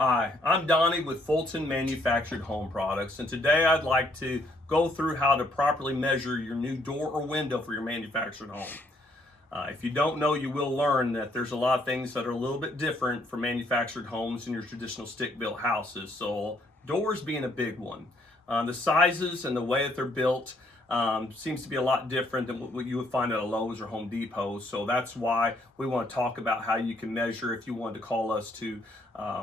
Hi, I'm Donnie with Fulton Manufactured Home Products, and today I'd like to go through how to properly measure your new door or window for your manufactured home. If you don't know, you will learn that there's a lot of things that are a little bit different for manufactured homes and your traditional stick-built houses, so doors being a big one. The sizes and the way that they're built seems to be a lot different than what you would find at a Lowe's or Home Depot. So that's why we want to talk about how you can measure if you wanted to call us to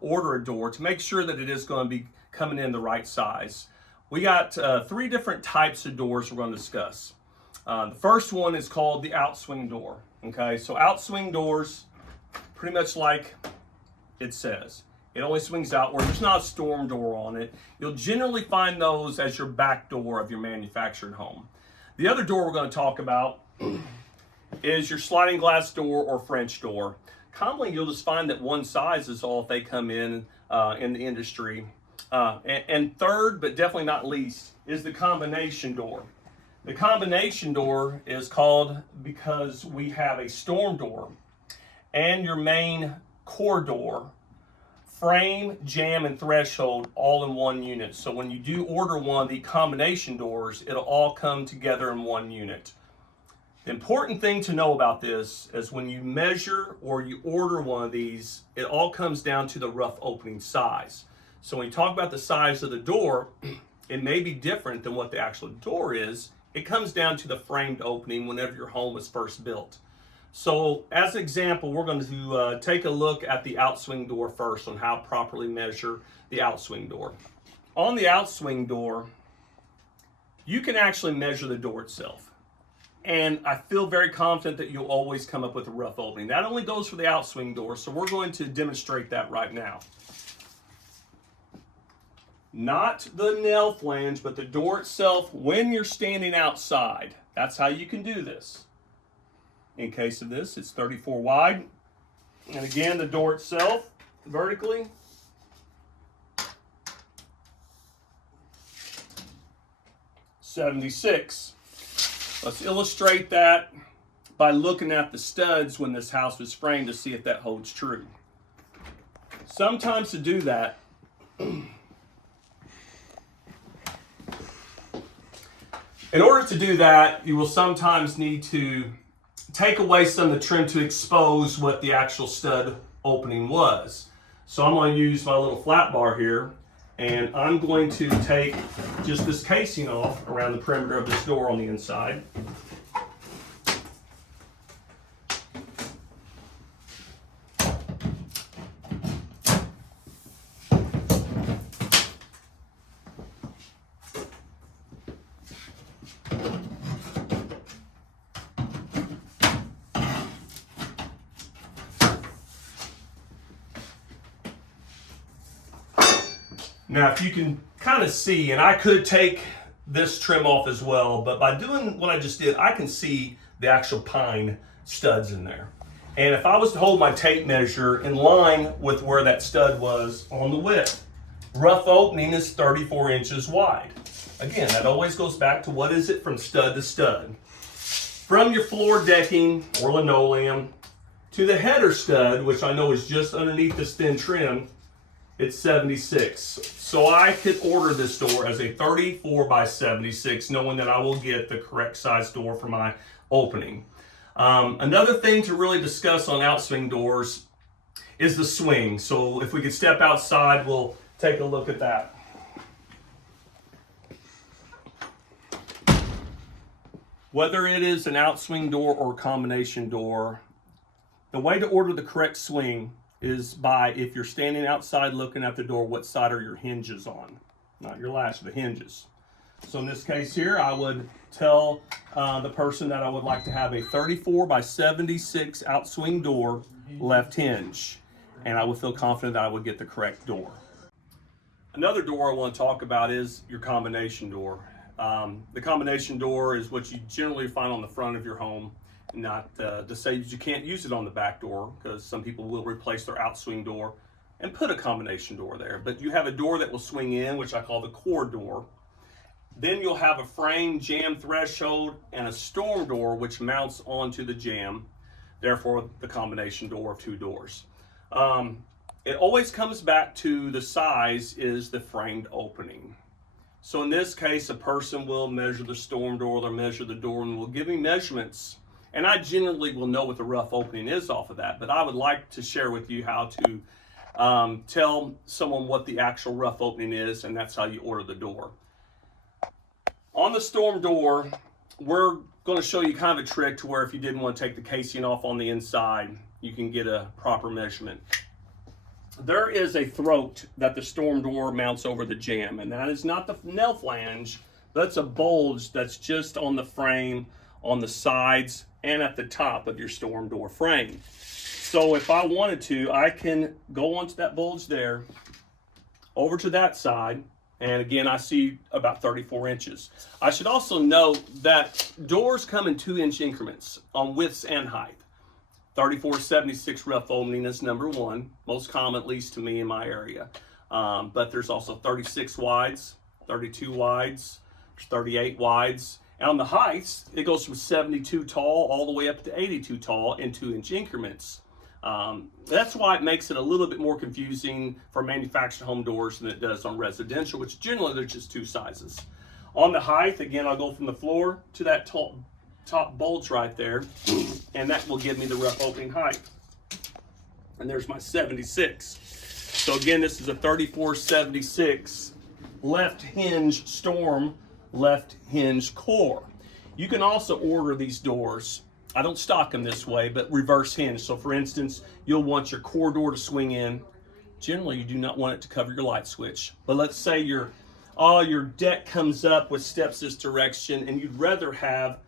order a door to make sure that it is going to be coming in the right size. We got three different types of doors we're going to discuss. The first one is called the outswing door. Okay, so outswing doors, pretty much like it says. It only swings outward. There's not a storm door on it. You'll generally find those as your back door of your manufactured home. The other door we're going to talk about is your sliding glass door or French door. Commonly, you'll just find that one size is all if they come in the industry. And third, but definitely not least, is the combination door. The combination door is called because we have a storm door and your main core door, frame, jamb, and threshold all in one unit. So when you do order one of the combination doors, it'll all come together in one unit. The important thing to know about this is when you measure or you order one of these, it all comes down to the rough opening size. So when you talk about the size of the door, it may be different than what the actual door is. It comes down to the framed opening whenever your home was first built. So as an example, we're going to take a look at the outswing door first on how to properly measure the outswing door. On the outswing door, you can actually measure the door itself. And I feel very confident that you'll always come up with a rough opening. That only goes for the outswing door, so we're going to demonstrate that right now. Not the nail flange, but the door itself when you're standing outside. That's how you can do this. In case of this, it's 34 wide. And again, the door itself, vertically, .76. Let's illustrate that by looking at the studs when this house was framed to see if that holds true. Sometimes to do that, in order to do that, you will sometimes need to take away some of the trim to expose what the actual stud opening was. So I'm going to use my little flat bar here, and I'm going to take just this casing off around the perimeter of this door on the inside. Now, if you can kind of see, and I could take this trim off as well, but by doing what I just did, I can see the actual pine studs in there. And if I was to hold my tape measure in line with where that stud was on the width, rough opening is 34 inches wide. Again, that always goes back to what is it from stud to stud. From your floor decking or linoleum to the header stud, which I know is just underneath this thin trim, it's 76. So I could order this door as a 34 by 76, knowing that I will get the correct size door for my opening. Another thing to really discuss on outswing doors is the swing. So if we could step outside, we'll take a look at that. Whether it is an outswing door or a combination door, the way to order the correct swing is by, if you're standing outside looking at the door, what side are your hinges on? Not your latch, the hinges. So in this case here, I would tell the person that I would like to have a 34 by 76 outswing door left hinge. And I would feel confident that I would get the correct door. Another door I want to talk about is your combination door. The combination door is what you generally find on the front of your home. Not to say that you can't use it on the back door, because some people will replace their outswing door and put a combination door there. But you have a door that will swing in, which I call the core door. Then you'll have a frame, jamb, threshold, and a storm door, which mounts onto the jamb. Therefore, the combination door of two doors. it always comes back to the size is the framed opening. So in this case, a person will measure the storm door, they'll measure the door, and will give me measurements. And I generally will know what the rough opening is off of that, but I would like to share with you how to tell someone what the actual rough opening is, and that's how you order the door. On the storm door, we're going to show you kind of a trick to where if you didn't want to take the casing off on the inside, you can get a proper measurement. There is a throat that the storm door mounts over the jamb, and that is not the nail flange, that's a bulge that's just on the frame, on the sides, and at the top of your storm door frame. So if I wanted to, I can go onto that bulge there, over to that side, and again, I see about 34 inches. I should also note that doors come in 2-inch increments on widths and height. 34-76 rough opening is number one, most common, at least to me in my area. But there's also 36 wides, 32 wides, 38 wides. And on the heights, it goes from 72 tall all the way up to 82 tall in 2-inch increments. That's why it makes it a little bit more confusing for manufactured home doors than it does on residential, which generally they're just 2 sizes. On the height, again, I'll go from the floor to that top bulge right there, and that will give me the rough opening height. And there's my 76. So again, this is a 34-76 left hinge storm, left hinge core. You can also order these doors. I don't stock them this way, but reverse hinge. So for instance, you'll want your core door to swing in. Generally, you do not want it to cover your light switch. But let's say your deck comes up with steps this direction, and you'd rather have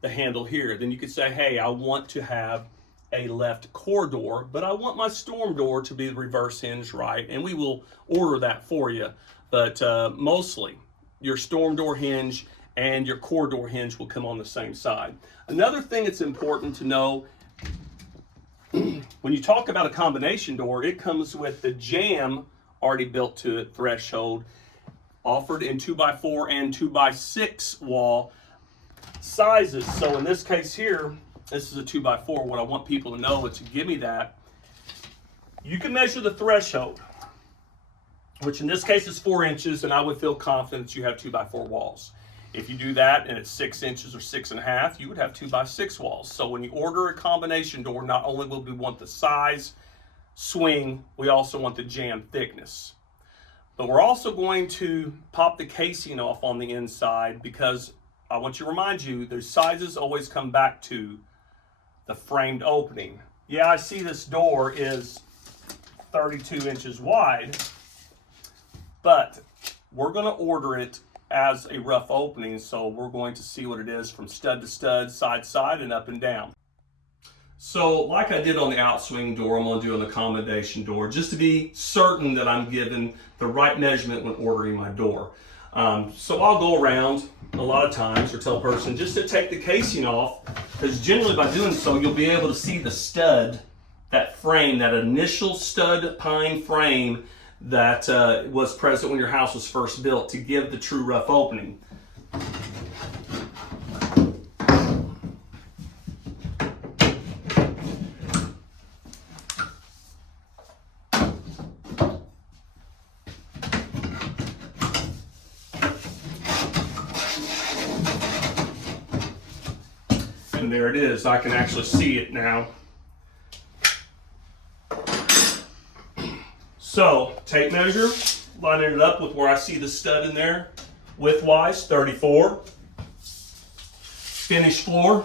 the handle here. Then you could say, hey, I want to have a left core door, but I want my storm door to be the reverse hinge right, and we will order that for you. But mostly, your storm door hinge and your core door hinge will come on the same side. Another thing that's important to know, when you talk about a combination door, it comes with the jamb already built to it, threshold, offered in 2x4 and 2x6 wall sizes. So in this case here, this is a 2x4. What I want people to know is to give me that. You can measure the threshold, which in this case is 4 inches, and I would feel confident that you have 2x4 walls. If you do that and it's 6 inches or 6.5, you would have 2x6 walls. So when you order a combination door, not only will we want the size, swing, we also want the jamb thickness. But we're also going to pop the casing off on the inside, because I want to remind you, the sizes always come back to the framed opening. Yeah, I see this door is 32 inches wide, but we're going to order it as a rough opening, so we're going to see what it is from stud to stud, side to side, and up and down. So like I did on the outswing door, I'm going to do an accommodation door, just to be certain that I'm given the right measurement when ordering my door. So I'll go around a lot of times or tell a person just to take the casing off, because generally by doing so, you'll be able to see the stud, that frame, that initial stud pine frame that was present when your house was first built, to give the true rough opening. And there it is. I can actually see it now. So, tape measure, lining it up with where I see the stud in there, width-wise, 34. Finished floor,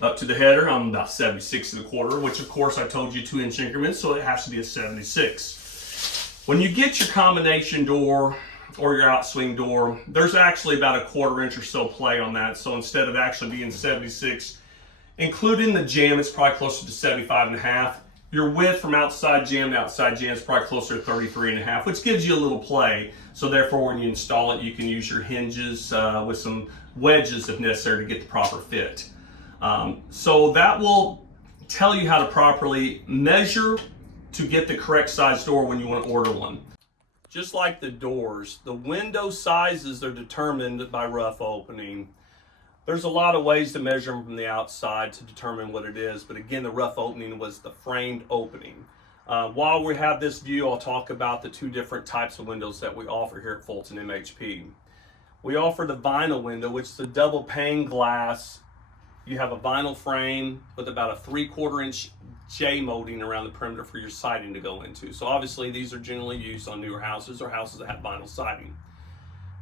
up to the header, I'm about 76.25, which of course I told you 2-inch increments, so it has to be a 76. When you get your combination door or your outswing door, there's actually about a 1/4 inch or so play on that. So instead of actually being 76, including the jamb, it's probably closer to 75.5. Your width from outside jamb to outside jamb is probably closer to 33.5, which gives you a little play. So therefore, when you install it, you can use your hinges with some wedges if necessary to get the proper fit. So that will tell you how to properly measure to get the correct size door when you want to order one. Just like the doors, the window sizes are determined by rough opening. There's a lot of ways to measure them from the outside to determine what it is, but again, the rough opening was the framed opening. While we have this view, I'll talk about the two different types of windows that we offer here at Fulton MHP. We offer the vinyl window, which is a double pane glass. You have a vinyl frame with about a 3/4 inch J molding around the perimeter for your siding to go into. So obviously these are generally used on newer houses or houses that have vinyl siding.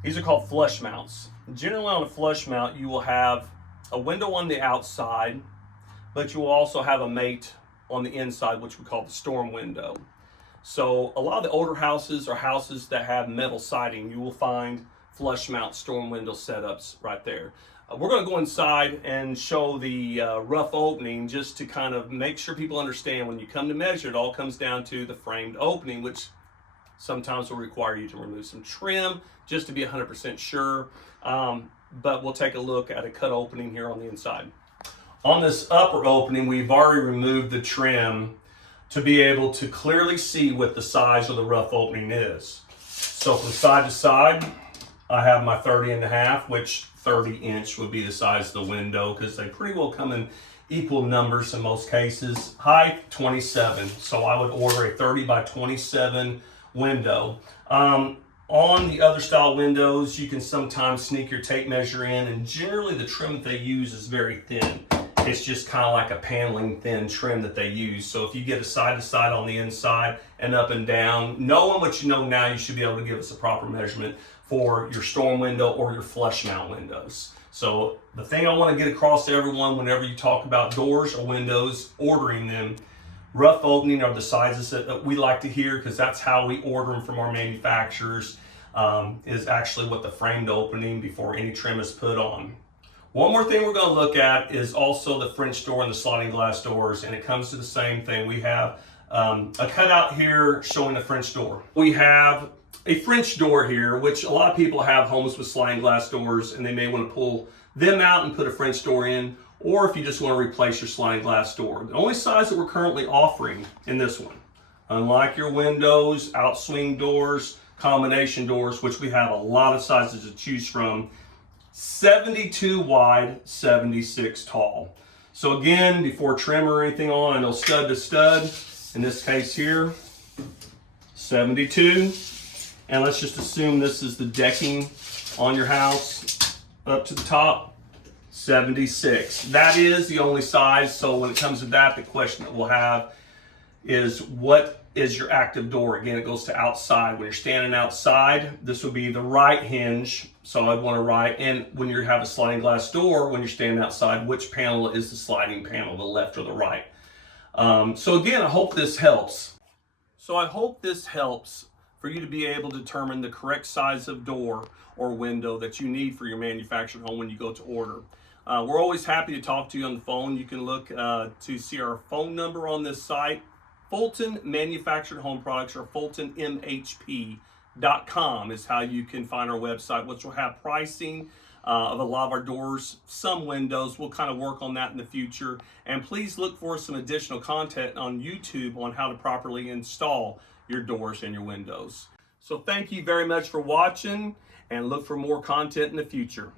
These are called flush mounts. Generally on a flush mount, you will have a window on the outside, but you will also have a mate on the inside, which we call the storm window. So a lot of the older houses or houses that have metal siding, you will find flush mount storm window setups right there. We're going to go inside and show the rough opening just to kind of make sure people understand when you come to measure, it all comes down to the framed opening, which sometimes will require you to remove some trim just to be 100% sure. But we'll take a look at a cut opening here on the inside. On this upper opening, we've already removed the trim to be able to clearly see what the size of the rough opening is. So from side to side, I have my 30.5, which 30-inch would be the size of the window because they pretty well come in equal numbers in most cases. Height, 27. So I would order a 30 by 27 window. On the other style windows, you can sometimes sneak your tape measure in, and generally the trim that they use is very thin. It's just kind of like a paneling thin trim that they use. So if you get a side to side on the inside and up and down, knowing what you know now, you should be able to give us a proper measurement for your storm window or your flush mount windows. So the thing I want to get across to everyone whenever you talk about doors or windows, ordering them, rough opening are the sizes that we like to hear because that's how we order them from our manufacturers, is actually what the framed opening before any trim is put on. One more thing we're going to look at is also the French door and the sliding glass doors, and it comes to the same thing. We have a cutout here showing the French door. We have a French door here, which a lot of people have homes with sliding glass doors, and they may want to pull them out and put a French door in, or if you just want to replace your sliding glass door. The only size that we're currently offering in this one, unlike your windows, outswing doors, combination doors, which we have a lot of sizes to choose from, 72 wide, 76 tall. So again, before trim or anything on, I know stud to stud, in this case here, 72. And let's just assume this is the decking on your house up to the top, 76. That is the only size. So when it comes to that, the question that we'll have is what is your active door? Again, it goes to outside. When you're standing outside, this would be the right hinge. So I'd want to write, and when you have a sliding glass door, when you're standing outside, which panel is the sliding panel, the left or the right? So again, I hope this helps. For you to be able to determine the correct size of door or window that you need for your manufactured home when you go to order. We're always happy to talk to you on the phone. You can look to see our phone number on this site. Fulton Manufactured Home Products, or FultonMHP.com is how you can find our website, which will have pricing of a lot of our doors, some windows. We'll kind of work on that in the future. And please look for some additional content on YouTube on how to properly install your doors and your windows. So thank you very much for watching, and look for more content in the future.